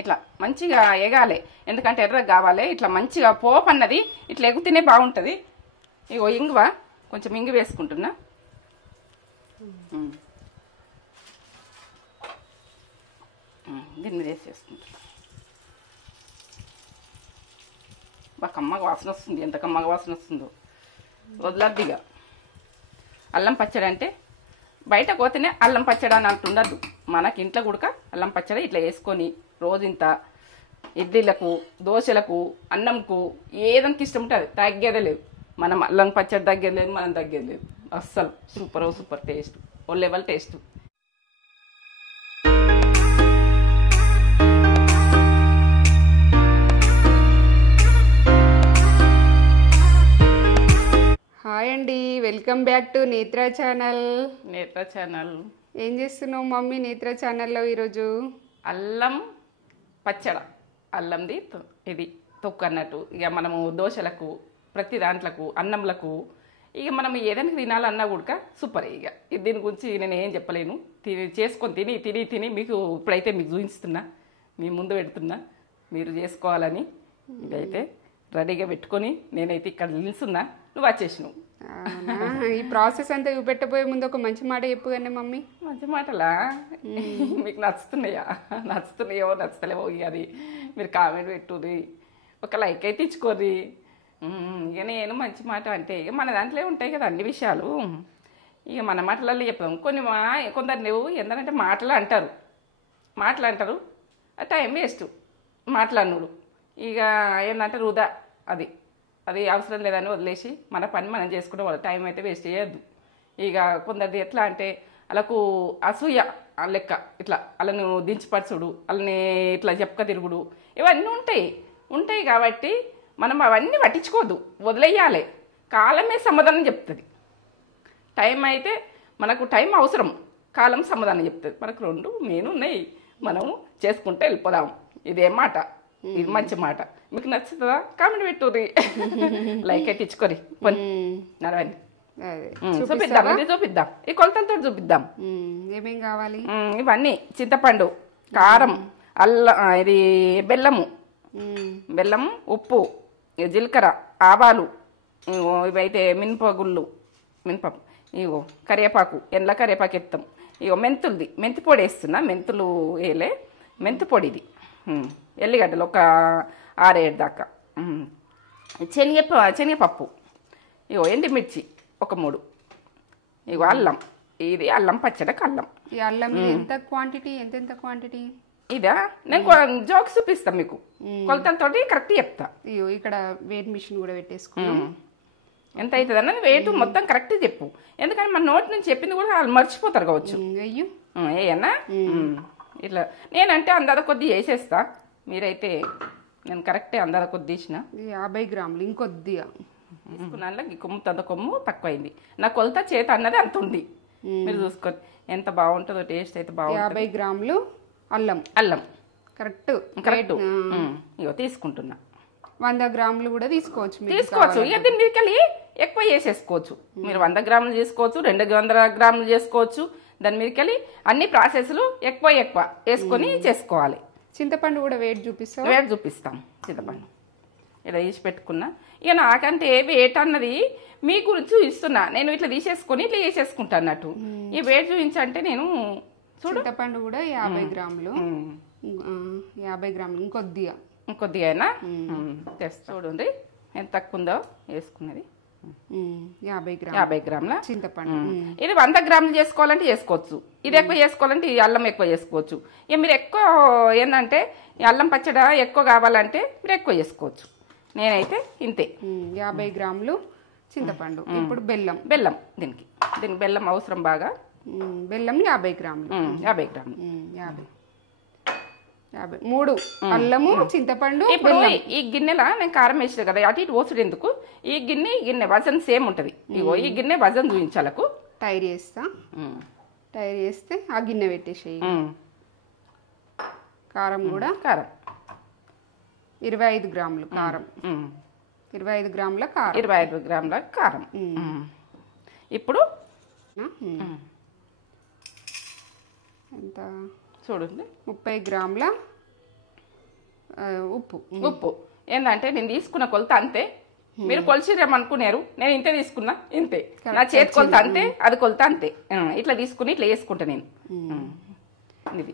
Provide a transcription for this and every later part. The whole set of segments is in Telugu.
ఇట్లా మంచిగా ఎగాలి, ఎందుకంటే ఎర్రగా కావాలి. ఇట్లా మంచిగా పోపు అన్నది ఇట్లా ఎగుతూనే బాగుంటుంది. ఇగో ఇంగువ కొంచెం ఇంగు వేసుకుంటున్నా. దీన్ని వేసేసుకుంటున్నా. బాగా కమ్మగా వాసన వస్తుంది. ఎంత కమ్మగా వాసన వస్తుందో వదలద్దిగా. అల్లం పచ్చడి అంటే బయట పోతేనే అల్లం పచ్చడి అని అంటుండద్దు. మనకి ఇంట్లో కూడా అల్లం పచ్చడి ఇట్లా వేసుకొని రోజు ఇంత ఇడ్లీలకు, దోశలకు, అన్నంకు ఏదానికి ఇష్టం ఉంటుంది తగ్గేదే లేదు. మనం అల్లం పచ్చడి తగ్గేది లేదు, మనం తగ్గేది లేదు. అస్సలు సూపర్ టేస్ట్, ఓ లెవెల్ టేస్ట్. హాయ్ అండి, వెల్కమ్ బ్యాక్ టు నేత్ర ఛానల్. ఏం చేస్తున్నావు మమ్మీ నేత్ర ఛానల్లో ఈరోజు? అల్లం పచ్చడ, అల్లంది ఇది తొక్కు అన్నట్టు. ఇక మనము దోశలకు, ప్రతి దాంట్లకు, అన్నంలకు, ఇక మనం ఏదైనా తినాలన్నా కూడా సూపర్. ఇక దీని గురించి నేను ఏం చెప్పలేను. చేసుకొని తిని మీకు ఇప్పుడైతే మీకు చూపిస్తున్నా, మీ ముందు పెడుతున్నా, మీరు చేసుకోవాలని. ఇదైతే రెడీగా పెట్టుకొని నేనైతే ఇక్కడ నిలుస్తున్నా, నువ్వు వచ్చేసినావు. ఈ ప్రాసెస్ అంతా చూపెట్టబోయే ముందు ఒక మంచి మాట చెప్పు కానీ మమ్మీ. మంచి మాటలా? మీకు నచ్చుతున్నాయో నచ్చుతలేవో అది మీరు కామెంట్ పెట్టుర్రి, ఒక లైక్ అయితే ఇచ్చుకోర్రి. ఇక నేను మంచి మాట అంటే ఇక మన దాంట్లో ఉంటాయి కదా అన్ని విషయాలు, ఇక మన మాటలలో చెప్తాం. కొందరు నువ్వు ఎందుకంటే మాటలు అంటారు, టైం వేస్ట్ మాట్లాడినోడు. ఇక ఏంటంటే వృధా, అది అవసరం లేదని వదిలేసి మన పని మనం చేసుకుంటే వాళ్ళ టైం అయితే వేస్ట్ చేయొద్దు. ఇక కొందరిది ఎట్లా అంటే వాళ్ళకు అసూయ లెక్క, ఇట్లా వాళ్ళను దించిపరచుడు, వాళ్ళని ఇట్లా చెప్పుక తిరుగుడు, ఇవన్నీ ఉంటాయి కాబట్టి మనం అవన్నీ పట్టించుకోవద్దు, వదిలేయాలి. కాలమే సమాధానం చెప్తుంది. టైం అయితే మనకు టైం అవసరం, కాలం సమాధానం చెప్తుంది. మనకు రెండు మెయిన్ ఉన్నాయి, మనము చేసుకుంటే వెళ్ళిపోదాం. ఇదేం మాట, ఇది మంచి మాట. మీకు నచ్చుతుందా? కామెంట్ పెట్టుర్రి, లైక్ అయితే ఇచ్చుకోరి. నడవండి చూపిద్దాం, ఈ కొలతలతో చూపిద్దాం. ఏమేం కావాలి? ఇవన్నీ చింతపండు, కారం, ఇది బెల్లము, ఉప్పు, జీలకర్ర, ఆవాలు, ఇవైతే మినపగుళ్ళు, ఇగో కరివేపాకు, ఎండ్ల కరివేపాకు ఎత్తాం. ఇగో మెంతి పొడి వేస్తున్నా, మెంతులు వేయలే, మెంతి పొడి ఇది. ఎల్లిగడ్డలు ఒక 6-7 దాకా, శనగపప్పు, ఇగో ఎండుమిర్చి ఒక 3, ఇగో అల్లం. ఇది అల్లం పచ్చడికి అల్లం. ఈ అల్లం ఎంత క్వాంటిటీ? ఎంత క్వాంటిటీ? ఇదా నేను జోక్స్ చూపిస్తాను మీకు, కొలతలతో కరెక్ట్ చెప్తా. అయ్యో ఇక్కడ వెయిట్ మిషన్ కూడా పెట్టేసుకున్నాం. ఎంత అవుతుంది అన్నది వెయిట్ మొత్తం కరెక్ట్ చెప్పు, ఎందుకంటే మన నోటి నుంచి చెప్పింది కూడా వాళ్ళు మర్చిపోతారు కావచ్చు. అయ్యో ఏయన్నా ఇట్లా నేనంటే అందాద కొద్ది వేసేస్తా, మీరైతే నేను కరెక్టే అందాద కొద్ది వేసిన. 50 గ్రాములు ఇంకొద్దిగా తీసుకున్నా. కొమ్ము తక్కువైంది, నా కొలత చేత అన్నది అంత ఉంది. మీరు చూసుకోండి ఎంత బాగుంటుందో, టేస్ట్ అయితే బాగుంటుంది. 50 గ్రాములు అల్లం కరెక్ట్. ఇగో తీసుకుంటున్నా. 100 గ్రాములు కూడా తీసుకోవచ్చు. ఇక దీని మీదకి ఎక్కువ వేసేసుకోవచ్చు. మీరు 100 గ్రాములు చేసుకోవచ్చు, 200 గ్రాములు చేసుకోవచ్చు. దాని మీదకి అన్ని ప్రాసెస్లు ఎక్కువ వేసుకొని చేసుకోవాలి. చింతపండు కూడా వెయిట్ చూపిస్తాం. చింతపండు ఇలా తీసి పెట్టుకున్నా. ఇక నాకంటే వెయిట్ అన్నది మీ గురించి చూపిస్తున్నా, నేను ఇట్లా తీసేసుకొని ఇట్లా వేసేసుకుంటా అన్నట్టు. ఈ వెయిట్ చూపించంటే నేను చింతపండు కూడా 50 గ్రాములు 50 గ్రాములు ఇంకొద్దిగా అయినా తెస్తా. చూడండి ఎంత తక్కువ ఉందో వేసుకున్నది. 50 గ్రాముల చింతపండు. ఇది 100 గ్రాములు చేసుకోవాలంటే చేసుకోవచ్చు, ఇది ఎక్కువ చేసుకోవాలంటే ఈ అల్లం ఎక్కువ చేసుకోవచ్చు. ఇక మీరు ఎక్కువ ఏంటంటే ఈ అల్లం పచ్చడి ఎక్కువ కావాలంటే మీరు ఎక్కువ చేసుకోవచ్చు. నేనైతే ఇంతే. 50 గ్రాములు చింతపండు. ఇప్పుడు బెల్లం దీనికి బెల్లం అవసరం బాగా. బెల్లం 50 గ్రాములు. 50 గ్రాములు. 3 అల్లము, చింతపండు. ఇప్పుడు ఈ గిన్నెలా నేను కారం వేసాను కదా, అటు ఇటు ఓసుడు ఎందుకు? ఈ గిన్నె వజన్ సేమ్ ఉంటుంది. ఇగో ఈ గిన్నె వజన్ చూపించాలకు టైర్ చేస్తే ఆ గిన్నె పెట్టేసేయి. కారం కూడా 25 గ్రాములు కారం. 25 గ్రాముల కారం. ఇప్పుడు ఎంత? చూడండి 30 గ్రాముల ఉప్పు. ఉప్పు ఏంటంటే నేను తీసుకున్న కొలత అంతే, మీరు కొలిసిరేమనుకున్నారు, నేను ఇంతే తీసుకున్నా ఇంతే, నా చేతి కొలత అంతే, అది కొలత అంతే. ఇట్లా తీసుకుని ఇట్లా వేసుకుంటా నేను. ఇది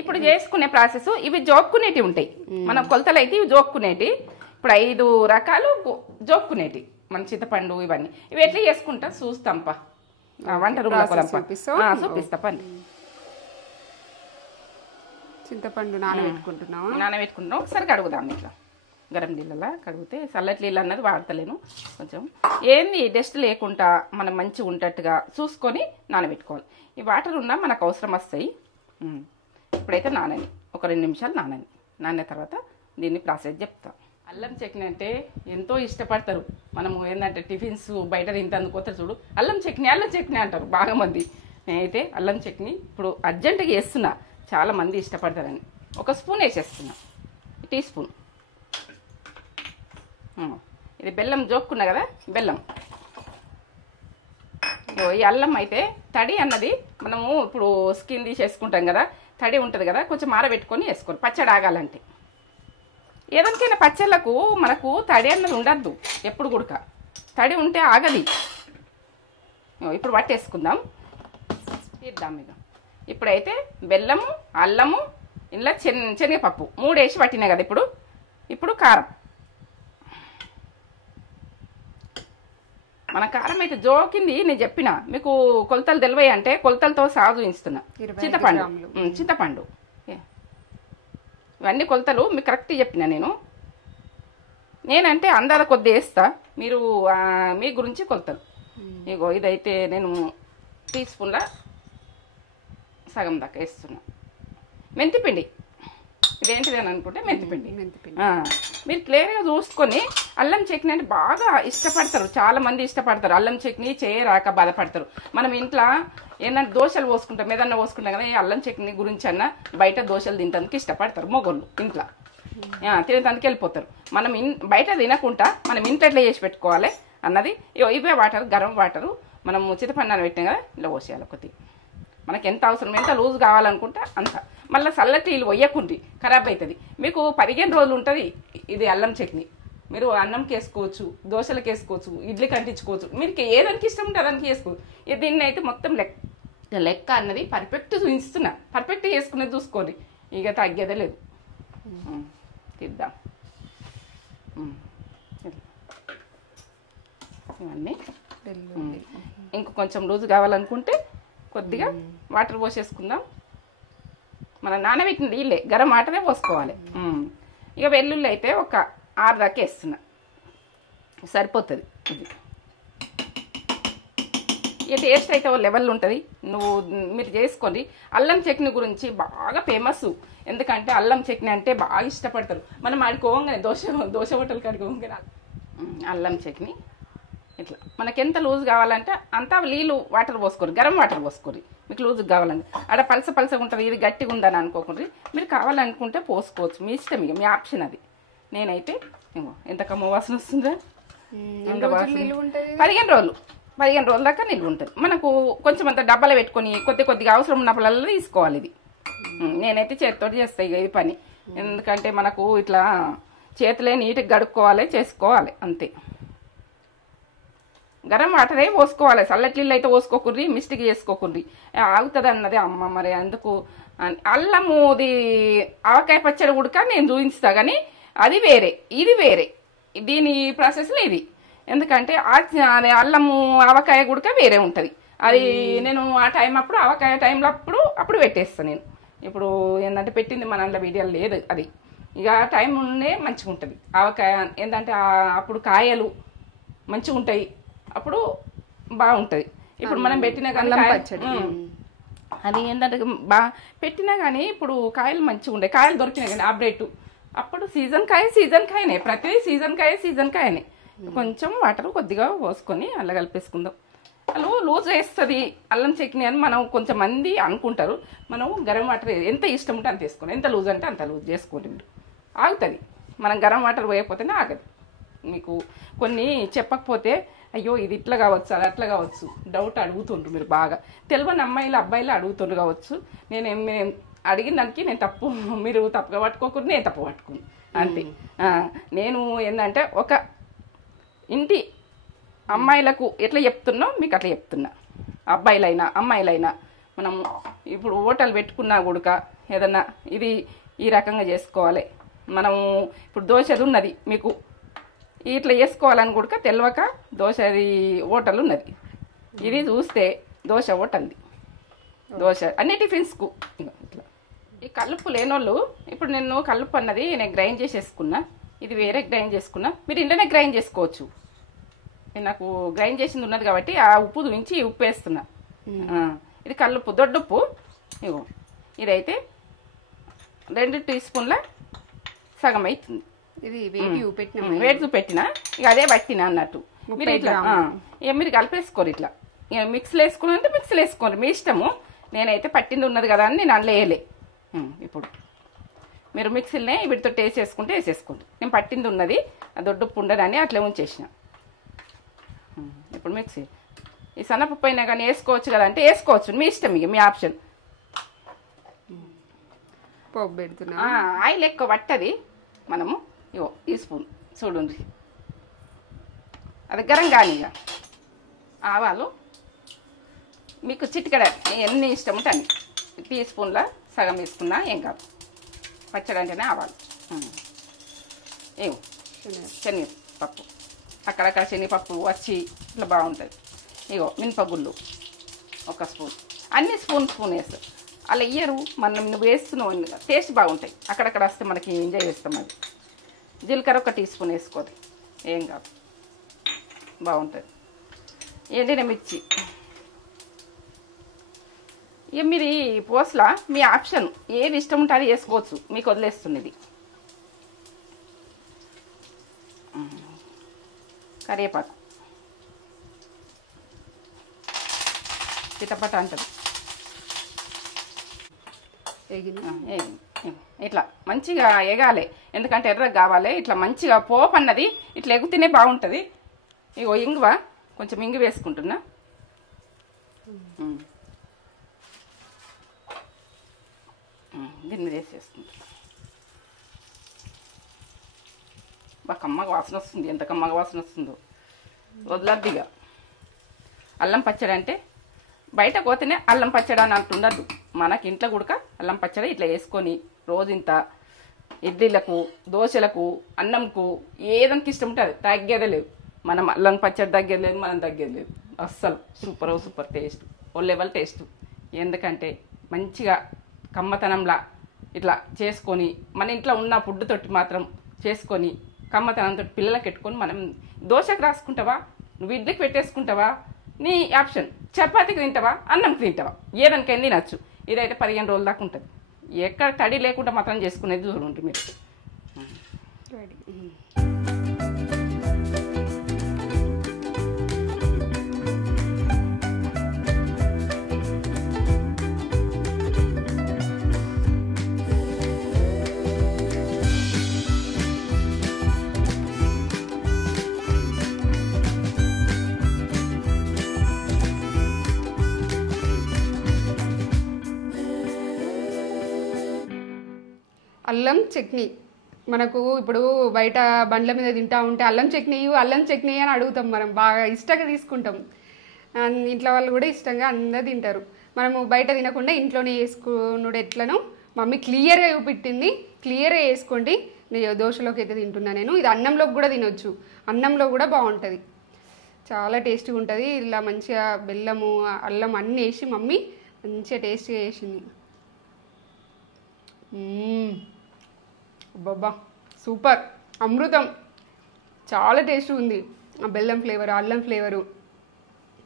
ఇప్పుడు చేసుకునే ప్రాసెస్. ఇవి జోక్కునేటివి ఉంటాయి, మన కొలతలు అయితే ఇవి జోక్కునేటి. ఇప్పుడు 5 రకాలు జోక్కునేటి మన చింతపండు ఇవన్నీ. ఇవి ఎట్లా చేసుకుంటా చూస్తాంపా, వంట రూమ్లో చూపిస్తా. పని చింతపండు నానబెట్టుకుంటున్నాం. ఒకసారి కడుగుదాం ఇట్లా గరం నీళ్ళలా. కడిగితే చల్లటి నీళ్ళు అన్నది వాడతలేను. కొంచెం ఏంది డస్ట్ లేకుండా మనం మంచిగా ఉండేట్టుగా చూసుకొని నానబెట్టుకోవాలి. ఈ వాటర్ ఉన్నా మనకు అవసరం వస్తాయి. ఇప్పుడైతే నానని ఒక 2 నిమిషాలు నానే తర్వాత దీన్ని ప్రాసెస్ చెప్తా. అల్లం చట్నీ అంటే ఎంతో ఇష్టపడతారు. మనము ఏంటంటే టిఫిన్స్ బయట తింటందుకు పోతే చూడు అల్లం చట్నీ అంటారు బాగా మంది. నేనైతే అల్లం చట్నీ ఇప్పుడు అర్జెంటుగా వేస్తున్నా, చాలా మంది ఇష్టపడతారని. 1 స్పూన్ వేసేస్తున్నా, టీ స్పూన్. ఇది బెల్లం జోక్కున్నా కదా, బెల్లం. ఈ అల్లం అయితే తడి అన్నది మనము ఇప్పుడు స్కిన్ తీసేసుకుంటాం కదా, తడి ఉంటుంది కదా, కొంచెం ఆరబెట్టుకొని వేసుకోవాలి పచ్చడి ఆగాలంటే. ఏదానికైనా పచ్చళ్ళకు మనకు తడి అన్నది ఉండద్దు ఎప్పుడు గుడక, తడి ఉంటే ఆగది. ఇప్పుడు పట్టేసుకుందాం, తీద్దాం మీద. ఇప్పుడైతే బెల్లము, అల్లము, ఇలా శనగపప్పు 3 వేసి పట్టినాయి కదా. ఇప్పుడు కారం. మన కారం అయితే జోకింది నేను చెప్పిన మీకు, కొలతలు తెలివాయి అంటే కొలతలతో సాగు ఇస్తున్నా. చింతపండు ఇవన్నీ కొలతలు మీకు కరెక్ట్ చెప్పిన నేనంటే అందాల కొద్ది వేస్తా, మీరు మీ గురించి కొలతలు. ఇగో ఇదైతే నేను టీ స్పూన్ల సగం దాకా వేస్తున్నా. మెంతిపిండి, ఇదేంటిది అని అనుకుంటే మెంతిపిండి. మీరు క్లియర్గా చూసుకొని అల్లం చట్నీ అంటే బాగా ఇష్టపడతారు, చాలా మంది ఇష్టపడతారు. అల్లం చట్నీ చేయరాక బాధపడతారు. మనం ఇంట్లో ఏంటంటే దోశలు పోసుకుంటాం, ఏదన్నా పోసుకుంటాం కదా, ఈ అల్లం చట్నీ గురించి అన్న బయట దోశలు తినడానికి ఇష్టపడతారు మొగోళ్ళు. ఇంట్లో తినేదానికి వెళ్ళిపోతారు. మనం బయట తినకుండా మనం ఇంట్లో ఎట్లా చేసి పెట్టుకోవాలి అన్నది. ఇవే వాటర్, గరం వాటరు మనం చింతపండు నానబెట్టినాం కదా, ఇలా పోసేయాలి కొద్దిగా. మనకి ఎంత అవసరం, ఎంత లూజ్ కావాలనుకుంటే అంత. మళ్ళీ చల్లటి నీళ్ళు పోయకుండి ఖరాబ్ అవుతుంది. మీకు 15 రోజులు ఉంటుంది ఇది అల్లం చట్నీ. మీరు అన్నంకి వేసుకోవచ్చు, దోశలకు వేసుకోవచ్చు, ఇడ్లీకి అంటించుకోవచ్చు, మీరు ఏదానికి ఇష్టం ఉంటే దానికి వేసుకోవచ్చు. దీన్ని అయితే మొత్తం లెక్క అన్నది పర్ఫెక్ట్ చూపిస్తున్నా, పర్ఫెక్ట్ చేసుకునేది చూసుకోండి, ఇక తగ్గేదే లేదు. తీద్దాం ఇవన్నీ. ఇంక కొంచెం లూజ్ కావాలనుకుంటే కొద్దిగా వాటర్ పోసేసుకుందాం. మన నానబెట్టిన నీళ్ళే, గరం వాటరే పోసుకోవాలి. ఇక వెల్లుల్లి అయితే ఒక 6 దాకా వేస్తున్నా, సరిపోతుంది. ఇది ఇక టేస్ట్ అయితే ఓ లెవెల్ ఉంటుంది. మీరు చేసుకోండి. అల్లం చట్నీ గురించి బాగా ఫేమస్, ఎందుకంటే అల్లం చట్నీ అంటే బాగా ఇష్టపడతారు. మనం ఆడికి పోగానే దోశ హోటల్ కాడికి పోగానే అల్లం చట్నీ ఇట్లా మనకి ఎంత లూజ్ కావాలంటే అంత నీళ్ళు వాటర్ పోసుకోరు, గరం వాటర్ పోసుకోరు. మీకు లూజ్ కావాలంటే అక్కడ పలసగా ఉంటుంది, ఇది గట్టిగా ఉందని అనుకోకుండా మీరు కావాలనుకుంటే పోసుకోవచ్చు, మీ ఇష్టం, ఇక మీ ఆప్షన్ అది. నేనైతే ఎంత కమ్మ వాసన వస్తుందా, 15 రోజుల దాకా నిల్వ ఉంటుంది. మనకు కొంచెం అంత డబ్బాలో పెట్టుకొని కొద్దిగా అవసరం ఉన్నప్పుడల్లా తీసుకోవాలి. ఇది నేనైతే చేతితో చేస్తాయి ఇక ఇది పని, ఎందుకంటే మనకు ఇట్లా చేతులే నీట్గా గడుక్కోవాలి, చేసుకోవాలి అంతే. గరం వాటరే పోసుకోవాలి, చల్లటి నీళ్ళు అయితే పోసుకోకుండ్రి, మిస్టేక్ చేసుకోకుండ్రి, ఆగుతుంది అన్నది అమ్మ. మరి అందుకు అల్లముది ఆవకాయ పచ్చడి ఉడక నేను చూపిస్తా, కానీ అది వేరే, ఇది వేరే, దీని ప్రాసెస్లో ఇది. ఎందుకంటే అల్లము ఆవకాయ గుడక వేరే ఉంటుంది. అది నేను ఆ టైం అప్పుడు ఆవకాయ టైంలో అప్పుడు పెట్టేస్తాను నేను. ఇప్పుడు ఏంటంటే పెట్టింది మన అందులో వీడియోలు లేదు అది. ఇక టైం ఉండే మంచిగా ఉంటుంది ఆవకాయ. ఏంటంటే అప్పుడు కాయలు మంచిగా ఉంటాయి, అప్పుడు బాగుంటుంది. ఇప్పుడు మనం పెట్టినా కానీ అది ఏంటంటే పెట్టినా కానీ ఇప్పుడు కాయలు మంచిగా ఉంటాయి, కాయలు దొరికినాయి కానీ అప్డేట్. అప్పుడు సీజన్ కాయనే, ప్రతి సీజన్ కాయనే. కొంచెం వాటర్ కొద్దిగా పోసుకొని అల్ల కలిపేసుకుందాం. లూజ్ వేస్తుంది అల్లం చట్నీ అని మనం కొంచెం మంది అనుకుంటారు. మనం గరం వాటర్ ఎంత ఇష్టం ఉంటే అంత వేసుకోండి, ఎంత లూజ్ అంటే అంత లూజ్ చేసుకోండి. మీరు ఆగుతుంది, మనం గరం వాటర్ పోయకపోతేనే ఆగదు. మీకు కొన్ని చెప్పకపోతే అయ్యో ఇది ఇట్లా కావచ్చు, అది అట్లా కావచ్చు డౌట్ అడుగుతుండ్రు మీరు బాగా. తెలియని అమ్మాయిలు అబ్బాయిలు అడుగుతుండ్రు కావచ్చు. నేను అడిగిన దానికి నేను తప్పు, మీరు తప్పుగా పట్టుకోకూడదు, నేను తప్పు పట్టుకుని అంతే. నేను ఏంటంటే ఒక ఇంటి అమ్మాయిలకు ఎట్లా చెప్తున్నా మీకు అట్లా చెప్తున్నా. అబ్బాయిలైనా అమ్మాయిలైనా మనం ఇప్పుడు హోటల్ పెట్టుకున్నా కూడా ఏదన్నా ఇది ఈ రకంగా చేసుకోవాలి. మనము ఇప్పుడు దోశది ఉన్నది మీకు ఇట్లా చేసుకోవాలని కూడా తెలియక దోశది హోటల్ ఉన్నది. ఇది చూస్తే దోశ హోటల్ది, దోశ అన్ని టిఫిన్స్కు ఇట్లా. ఈ కలుపు లేనోళ్ళు ఇప్పుడు నేను కలుపు అన్నది నేను గ్రైండ్ చేసేసుకున్నా, ఇది వేరే గ్రైండ్ చేసుకున్నా, మీరు ఇంట్లోనే గ్రైండ్ చేసుకోవచ్చు. నాకు గ్రైండ్ చేసింది ఉన్నది కాబట్టి ఆ ఉప్పు నుంచి ఉప్పు వేస్తున్నా. ఇది కల్లుప్పు, దొడ్డుప్పు. ఇగో ఇదైతే 2 టీ స్పూన్ల సగం అవుతుంది. ఇది వేడి పెట్టినా ఇక అదే పట్టినా అన్నట్టు. మీరు ఇట్లా ఇక మీరు కలిపేసుకోరు. ఇట్లా ఇక మిక్స్లో వేసుకుని అంటే మిక్స్లో వేసుకోండి, మీ ఇష్టము. నేనైతే పట్టింది ఉన్నది కదా అని నేను అందులో వేయలే. ఇప్పుడు మీరు మిక్సీలనే వీటితో టేస్ట్ చేసుకుంటే వేసేసుకోండి. నేను పట్టింది ఉన్నది ఆ దొడ్డుప్పు ఉండదని అట్లా ఉంచేసిన. ఇప్పుడు మిక్సీ ఈ సన్నపప్పు అయినా కానీ వేసుకోవచ్చు కదా అంటే వేసుకోవచ్చు, మీ ఇష్టం, ఇక మీ ఆప్షన్. పోపు పెడుతున్నా. ఆయిల్ ఎక్కువ పట్టది. మనము ఇగో ఈ స్పూన్ చూడండి, అది గరం కానీ ఇక ఆవాలు మీకు చిటికెడ ఎన్ని ఇష్టం ఉంటే అన్ని. టీ స్పూన్ల సగం వేసుకున్నా ఏం కాదు, పచ్చడి అంటేనే ఆవాలు. ఏమో శనగపప్పు, అక్కడక్కడ శనగపప్పు వచ్చి ఇట్లా బాగుంటుంది. ఇగో మినపగుళ్ళు 1 స్పూన్, అన్ని స్పూన్ వేస్తాం. అలా ఇయ్యరు, మనం నువ్వు వేస్తున్నావు టేస్ట్ బాగుంటాయి. అక్కడక్కడ వస్తే మనకి ఎంజాయ్ చేస్తాం. అది జీలకర్ర 1 టీ స్పూన్ వేసుకోదు, ఏం కాదు, బాగుంటుంది. ఎండిన మిర్చి ఇక మీరు ఈ పోస్లా మీ ఆప్షన్, ఏది ఇష్టం ఉంటే అది వేసుకోవచ్చు, మీకు వదిలేస్తున్నది. కరివేపాకు చిటపట అంటది. ఇట్లా మంచిగా ఎగాలి, ఎందుకంటే ఎర్రగా కావాలి. ఇట్లా మంచిగా పోపు అన్నది ఇట్లా ఎగుతూనే బాగుంటుంది. ఇగో ఇంగువ, కొంచెం ఇంగు వేసుకుంటున్నా. దీన్ని వేసేసుకుంటున్నా. బాగా కమ్మగా వాసన వస్తుంది, ఎంత కమ్మగా వాసన వస్తుందో వదలద్దిగా. అల్లం పచ్చడి అంటే బయట పోతేనే అల్లం పచ్చడి అని అంటుండద్దు, మనకి ఇంట్లో కూడా అల్లం పచ్చడి ఇట్లా వేసుకొని రోజు ఇంత ఇడ్లీలకు, దోశలకు, అన్నంకు ఏదానికి ఇష్టం ఉంటుంది తగ్గేదే లేదు. మనం అల్లం పచ్చడి తగ్గేది లేదు, మనం తగ్గేది లేదు. అస్సలు సూపర్ టేస్ట్, ఓ లెవెల్ టేస్ట్. ఎందుకంటే మంచిగా కమ్మతనంలా ఇట్లా చేసుకొని మన ఇంట్లో ఉన్న ఫుడ్ తోటి మాత్రం చేసుకొని కమ్మతనంతో పిల్లలకి పెట్టుకొని మనం దోశకు రాసుకుంటావా, నువ్వు ఇడ్లీకి పెట్టేసుకుంటావా, నీ ఆప్షన్. చపాతీకి తింటావా, అన్నంకి తింటావా, ఏదానికైనా తినచ్చు. ఇదైతే 15 రోజుల దాకా ఉంటుంది. ఎక్కడ తడి లేకుండా మాత్రం చేసుకునేది చూడండి మీరు. అల్లం చట్నీ మనకు ఇప్పుడు బయట బండ్ల మీద తింటా ఉంటే అల్లం చట్నీ అని అడుగుతాం. మనం బాగా ఇష్టంగా తీసుకుంటాం. ఇంట్లో వాళ్ళు కూడా ఇష్టంగా అందరూ తింటారు. మనము బయట తినకుండా ఇంట్లోనే వేసుకున్నాడు ఎట్లను మమ్మీ క్లియర్గా చూపెట్టింది. క్లియర్గా వేసుకోండి. నేను దోశలోకి అయితే తింటున్నా నేను. ఇది అన్నంలోకి కూడా తినొచ్చు, అన్నంలో కూడా బాగుంటుంది, చాలా టేస్టీగా ఉంటుంది. ఇలా మంచిగా బెల్లము అల్లం అన్నీ వేసి మమ్మీ మంచిగా టేస్టీగా వేసింది. బాబా సూపర్, అమృతం, చాలా టేస్ట్ ఉంది. ఆ బెల్లం ఫ్లేవరు, అల్లం ఫ్లేవరు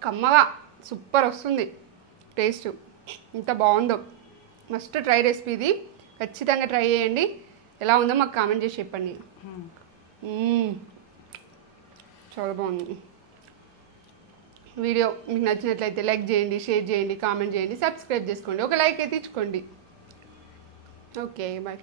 కమ్మగా సూపర్ వస్తుంది టేస్ట్. ఇంత బాగుందో, మస్ట్ ట్రై రెసిపీ ఇది. ఖచ్చితంగా ట్రై చేయండి. ఎలా ఉందో మాకు కామెంట్ చేసి చెప్పండి. చాలా బాగుంది. వీడియో మీకు నచ్చినట్లయితే లైక్ చేయండి, షేర్ చేయండి, కామెంట్ చేయండి, సబ్స్క్రైబ్ చేసుకోండి. ఒక లైక్ అయితే ఇచ్చుకోండి. Okay bye.